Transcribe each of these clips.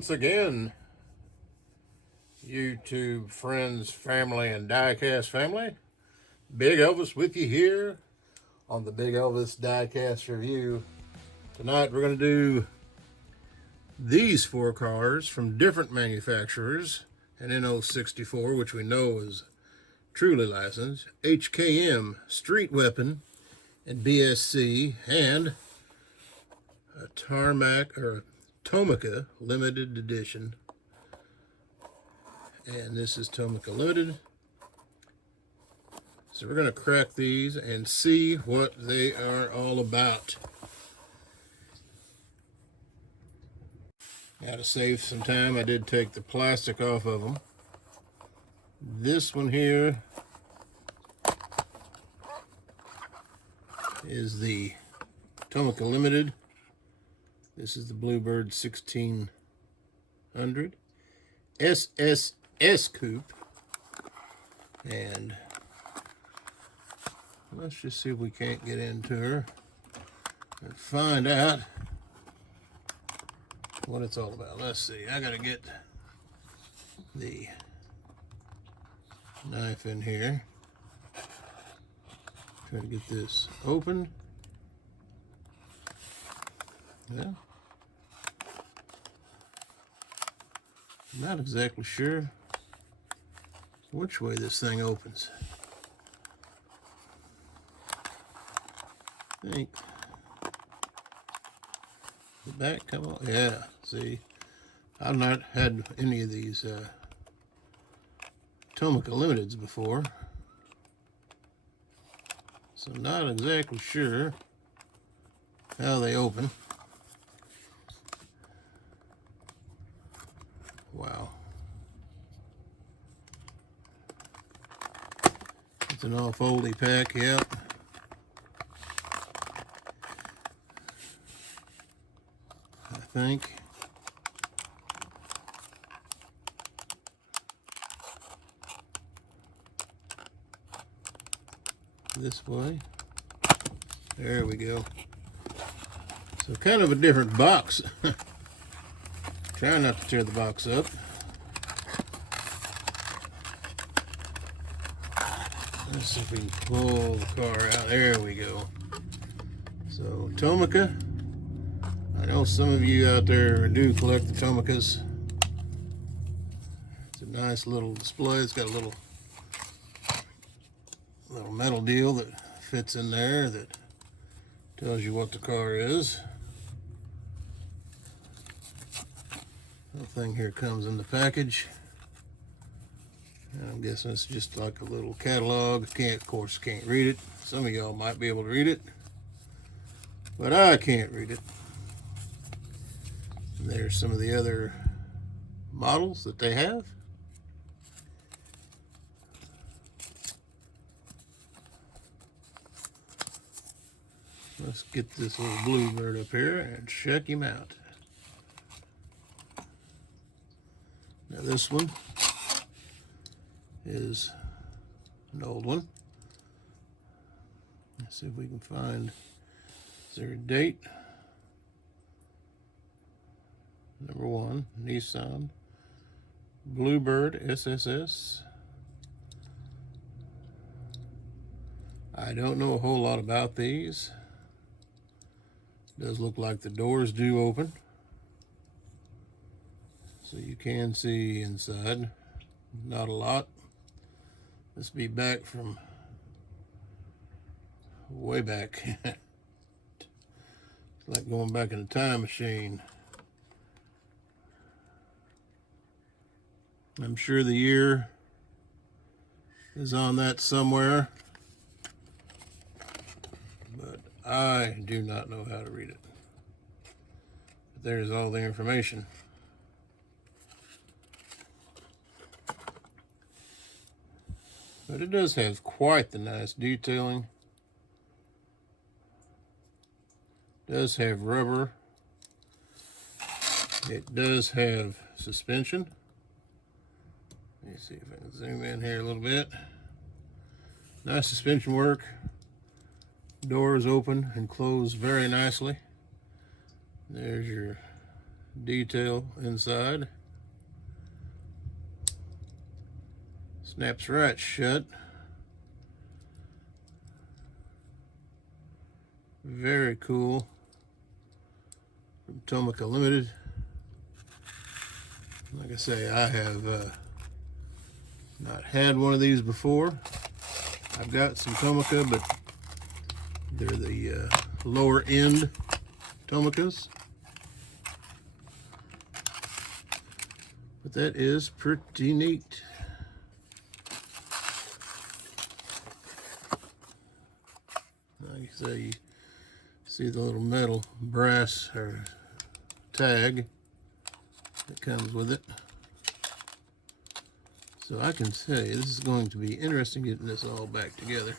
once again, YouTube friends, family, and diecast family. Big Elvis with you here on the Big Elvis Diecast Review. Tonight we're going to do these four cars from different manufacturers. An NO64, which we know is truly licensed, HKM, Street Weapon, and BSC, and a Tarmac or Tomica limited edition. And this is Tomica Limited. So we're going to crack these and see what they are all about. Now, to save some time, I did take the plastic off of them. This one here is the Tomica Limited. This is the Bluebird 1600 SSS Coupe. And let's just see if we can't get into her and find out what it's all about. Let's see. I gotta get the knife in here. Try to get this open. Yeah. I'm not exactly sure which way this thing opens. I think the back come on. Yeah, see, I've not had any of these Tomica Limiteds before, so not exactly sure how they open. Wow. It's an all foldy pack, yep. I think. This way. There we go. So kind of a different box. Try not to tear the box up. Let's see if we can pull the car out. There we go. So Tomica. I know some of you out there do collect the Tomicas. It's a nice little display. It's got a little metal deal that fits in there that tells you what the car is. The thing here comes in the package. And I'm guessing it's just like a little catalog. Of course, can't read it. Some of y'all might be able to read it, but I can't read it. And there's some of the other models that they have. Let's get this little Bluebird up here and check him out. Now this one is an old one. Let's see if we can find, is there a date? Number 1, Nissan Bluebird SSS. I don't know a whole lot about these. Does look like the doors do open, so you can see inside. Not a lot. This be back from way back. It's like going back in a time machine. I'm sure the year is on that somewhere, but I do not know how to read it. But there's all the information. But it does have quite the nice detailing. It does have rubber. It does have suspension. Let me see if I can zoom in here a little bit. Nice suspension work. Doors open and close very nicely. There's your detail inside. Snaps right shut. Very cool. From Tomica Limited. Like I say, I have not had one of these before. I've got some Tomica, but they're the lower end Tomicas. But that is pretty neat. Like I say, you see the little metal brass or tag that comes with it. So I can say this is going to be interesting getting this all back together.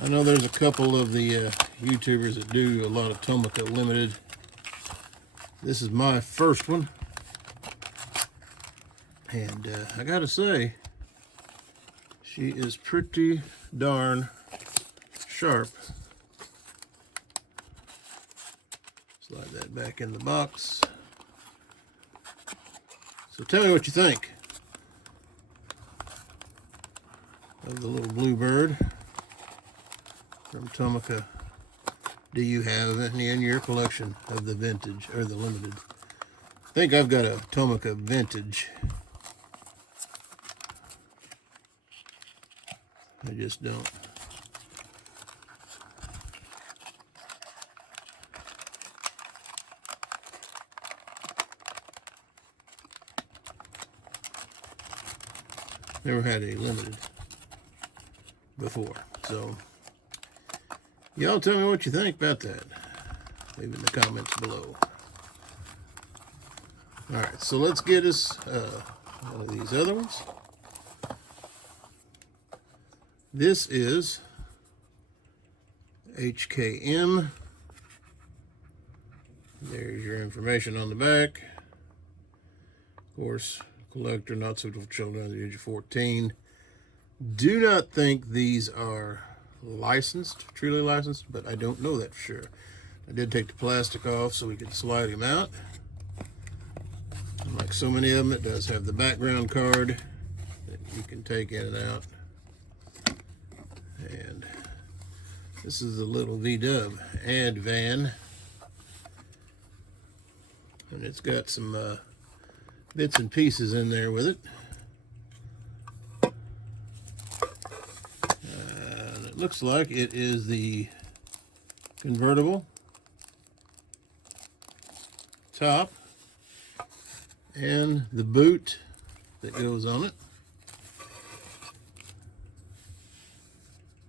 I know there's a couple of the YouTubers that do a lot of Tomica Limited. This is my first one. And I gotta say, she is pretty darn sharp. Slide that back in the box. So tell me what you think of the little bluebird from Tomica. Do you have any in your collection of the vintage or the limited? I think I've got a Tomica vintage. I just don't. Never had a limited before. So, y'all tell me what you think about that. Leave in the comments below. Alright, so let's get us one of these other ones. This is HKM. There's your information on the back. Of course, collector, not suitable for children under the age of 14. Do not think these are licensed, truly licensed, but I don't know that for sure. I did take the plastic off so we could slide them out. Like so many of them, it does have the background card that you can take in and out. And this is a little V-dub ad van. And it's got some bits and pieces in there with it. And it looks like it is the convertible top and the boot that goes on it.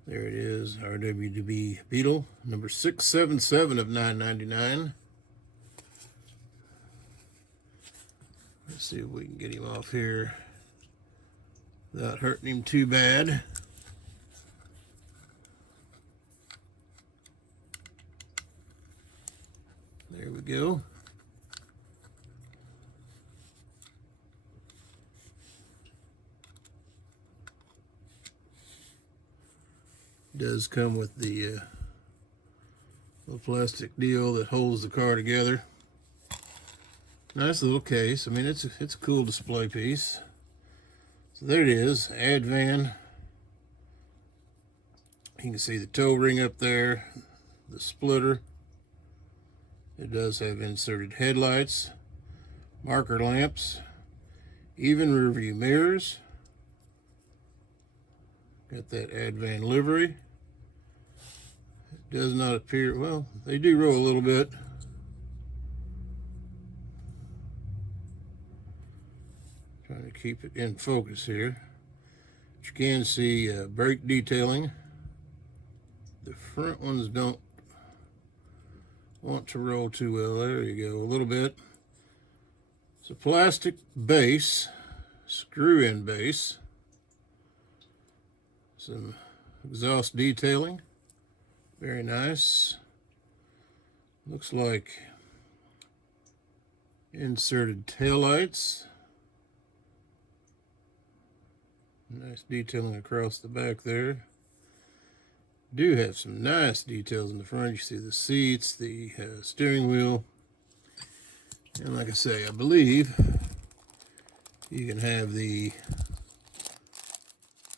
There it is, RWB Beetle, number 677 of 999. Let's see if we can get him off here without hurting him too bad. There we go. Does come with the little plastic deal that holds the car together. Nice little case. I mean, it's a cool display piece. So there it is, ad van. You can see the toe ring up there, the splitter. It does have inserted headlights, marker lamps, even rear view mirrors. Got that ad van livery. It does not appear, well, they do roll a little bit. Trying to keep it in focus here. But you can see brake detailing. The front ones don't want to roll too well. There you go, a little bit. It's a plastic base, screw-in base. Some exhaust detailing. Very nice. Looks like inserted taillights. Nice detailing across the back there. Do have some nice details in the front. You see the seats, the steering wheel, and like I say, I believe you can have the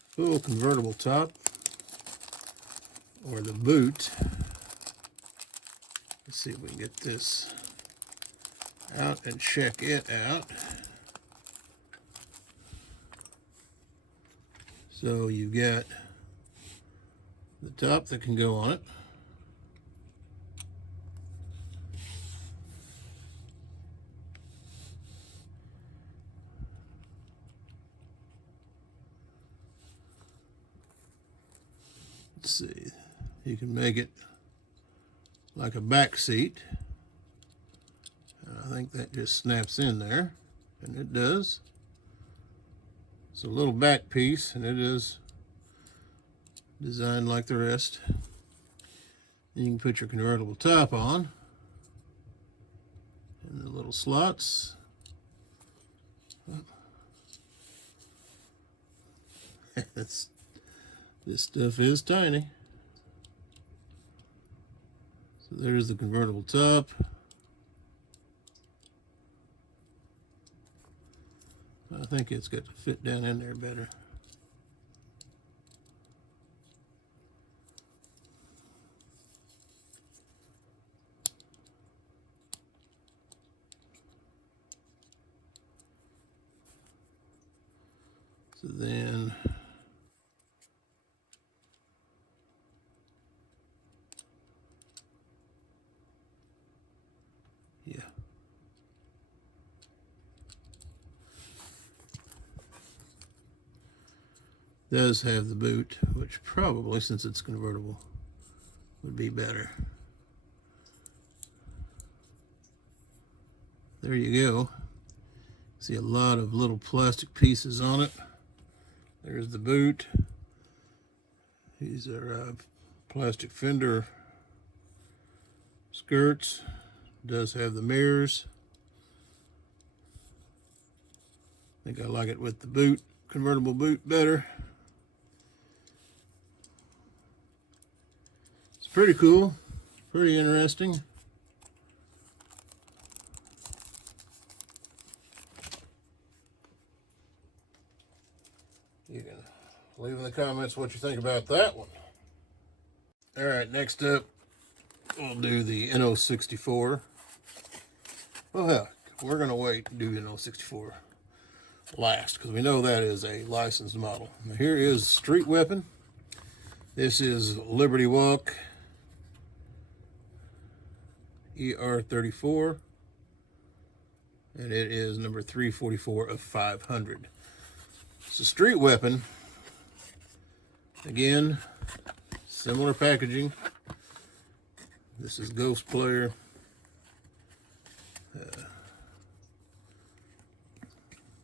full convertible top or the boot. Let's see if we can get this out and check it out. So you've got the top that can go on it. Let's see, you can make it like a back seat. I think that just snaps in there, and it does. It's a little back piece, and it is designed like the rest. You can put your convertible top on, and the little slots. This stuff is tiny. So there's the convertible top. I think it's got to fit down in there better. So then yeah. Does have the boot, which probably, since it's convertible, would be better. There you go. See a lot of little plastic pieces on it. There's the boot. These are plastic fender skirts. Does have the mirrors. I think I like it with the boot, convertible boot, better. It's pretty cool, pretty interesting. You can leave in the comments what you think about that one. All right, next up, we'll do the NO64. Well, heck, we're going to wait and do NO64 last, because we know that is a licensed model. Now, here is Street Weapon. This is Liberty Walk ER34, and it is number 344 of 500. It's a Street Weapon. Again, similar packaging. This is Ghost Player.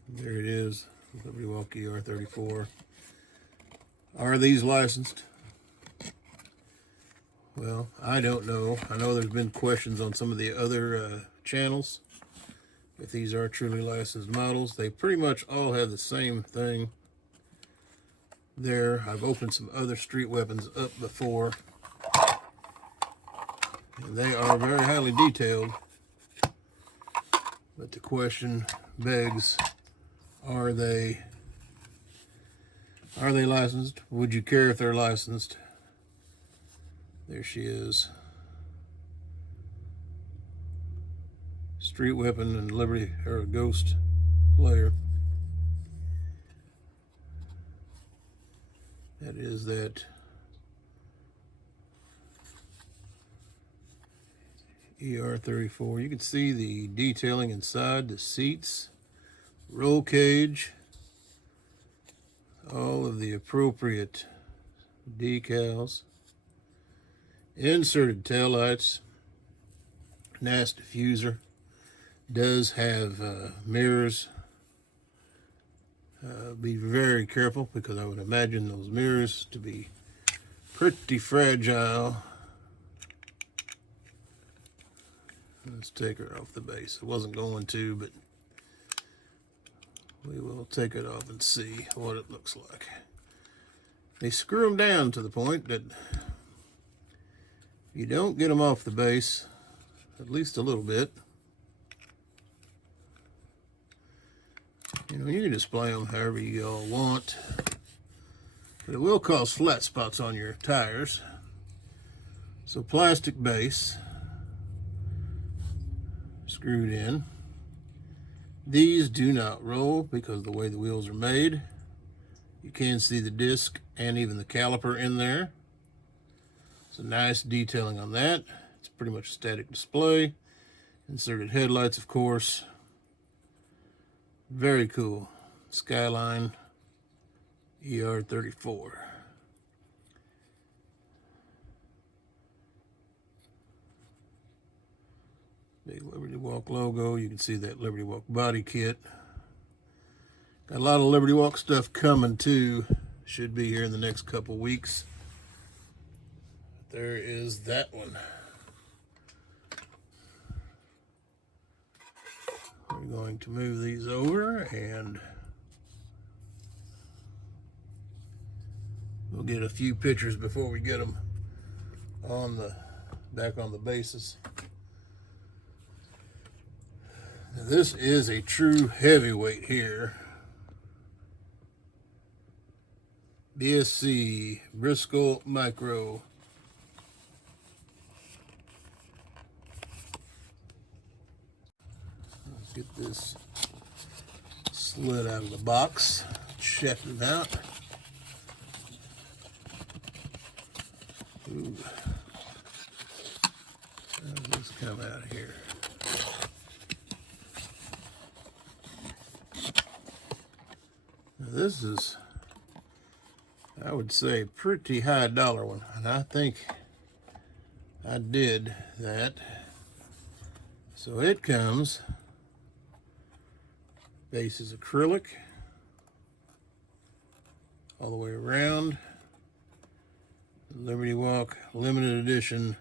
There it is, Liberty Walk ER34. Are these licensed? Well, I don't know. I know there's been questions on some of the other channels if these are truly licensed models. They pretty much all have the same thing there. I've opened some other Street Weapons up before, and they are very highly detailed. But the question begs, are they licensed? Would you care if they're licensed? There she is. Street Weapon and Liberty, or Ghost Player. That is that ER34. You can see the detailing inside, the seats, roll cage, all of the appropriate decals, inserted taillights, NAS diffuser, does have mirrors. Be very careful, because I would imagine those mirrors to be pretty fragile. Let's take her off the base. I wasn't going to, but we will take it off and see what it looks like. They screw them down to the point that You don't get them off the base, at least a little bit. You know, you can display them however you all want, but it will cause flat spots on your tires. So plastic base, screwed in. These do not roll because of the way the wheels are made. You can see the disc and even the caliper in there. So nice detailing on that. It's pretty much a static display. Inserted headlights, of course. Very cool. Skyline ER34. Big Liberty Walk logo. You can see that Liberty Walk body kit. Got a lot of Liberty Walk stuff coming too. Should be here in the next couple weeks. There is that one. We're going to move these over and we'll get a few pictures before we get them on the back on the bases. Now, this is a true heavyweight here. BSC Bristol Micro. Let's get this slid out of the box. Check it out. Ooh. How does this come out of here? Now this is, I would say, pretty high dollar one, and I think I did that. So it comes, base is acrylic all the way around. Liberty Walk limited edition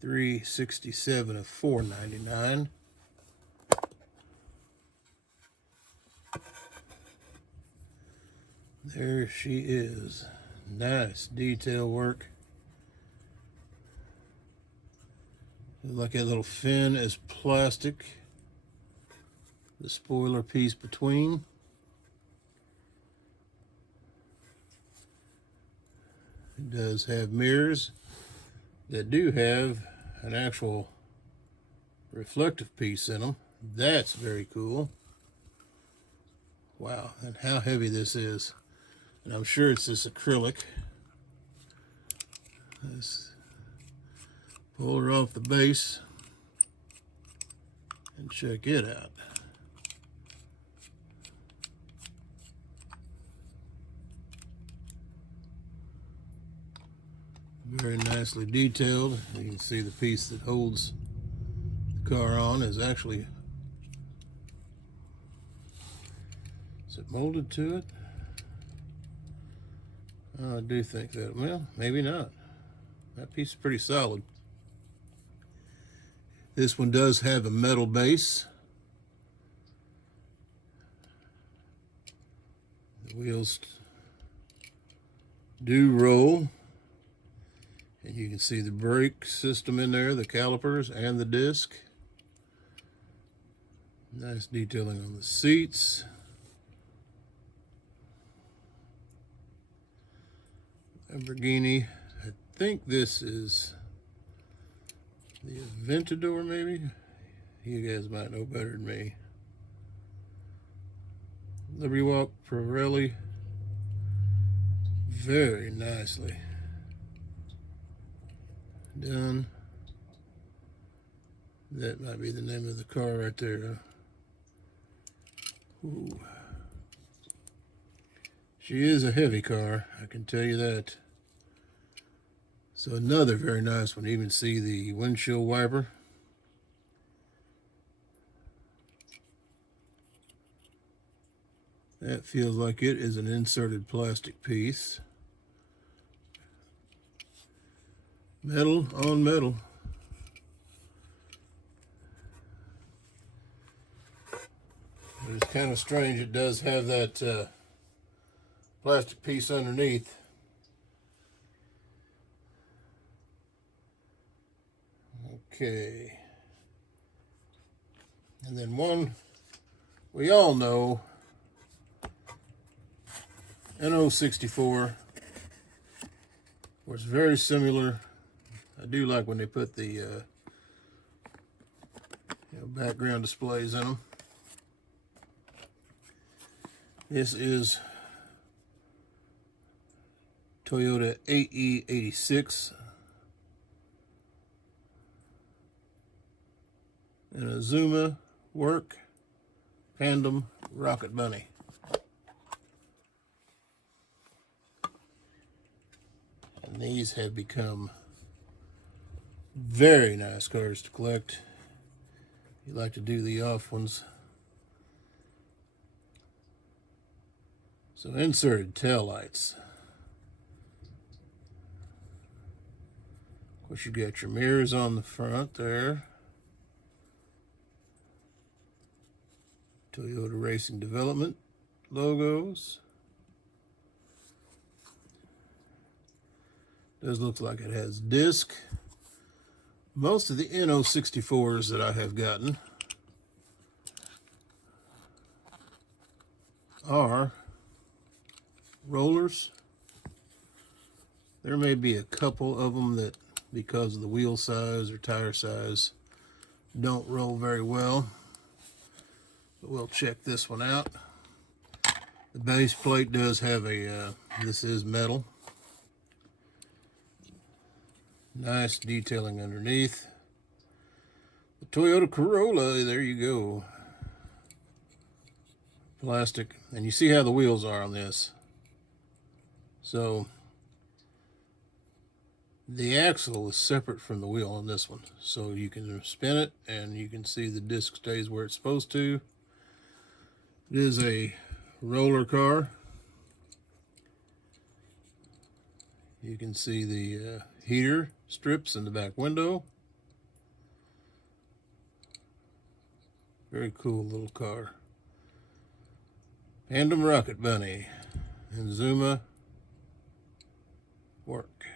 367 of $4.99. There she is. Nice detail work. Like that little fin is plastic. The spoiler piece between. It does have mirrors that do have an actual reflective piece in them. That's very cool. Wow, and how heavy this is. And I'm sure it's this acrylic. Let's pull her off the base and check it out. Very nicely detailed. You can see the piece that holds the car on is actually, is it molded to it? I do think that, well, maybe not. That piece is pretty solid. This one does have a metal base. The wheels do roll. And you can see the brake system in there, the calipers and the disc. Nice detailing on the seats. Lamborghini. I think this is the Aventador, maybe? You guys might know better than me. Liberty Walk Pirelli. Very nicely done. That might be the name of the car right there. Ooh. She is a heavy car, I can tell you that. So another very nice one. You even see the windshield wiper. That feels like it is an inserted plastic piece. Metal on metal. It's kind of strange. It does have that plastic piece underneath. Okay. And then one we all know, NO64, which is very similar. I do like when they put the background displays in them. This is Toyota AE86 and a Zuma Work Tandem Rocket Bunny. And these have become very nice cars to collect. You like to do the off ones. So inserted tail lights. Of course, you got your mirrors on the front there. Toyota Racing Development logos. Does look like it has disc. Most of the NO64s that I have gotten are rollers. There may be a couple of them that, because of the wheel size or tire size, don't roll very well. But we'll check this one out. The base plate does have a, this is metal. Nice detailing underneath. The Toyota Corolla, there you go. Plastic. And you see how the wheels are on this. So the axle is separate from the wheel on this one. So you can spin it and you can see the disc stays where it's supposed to. It is a roller car. You can see the heater strips in the back window. Very cool little car. Tandem Rocket Bunny and Zuma Work.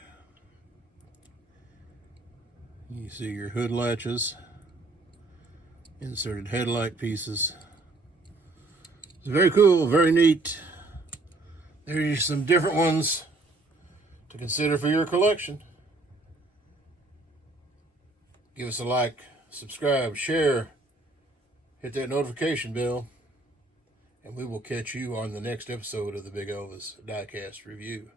You see your hood latches, inserted headlight pieces. It's very cool, very neat. There's some different ones to consider for your collection. Give us a like, subscribe, share, hit that notification bell, and we will catch you on the next episode of the Big Elvis Diecast Review.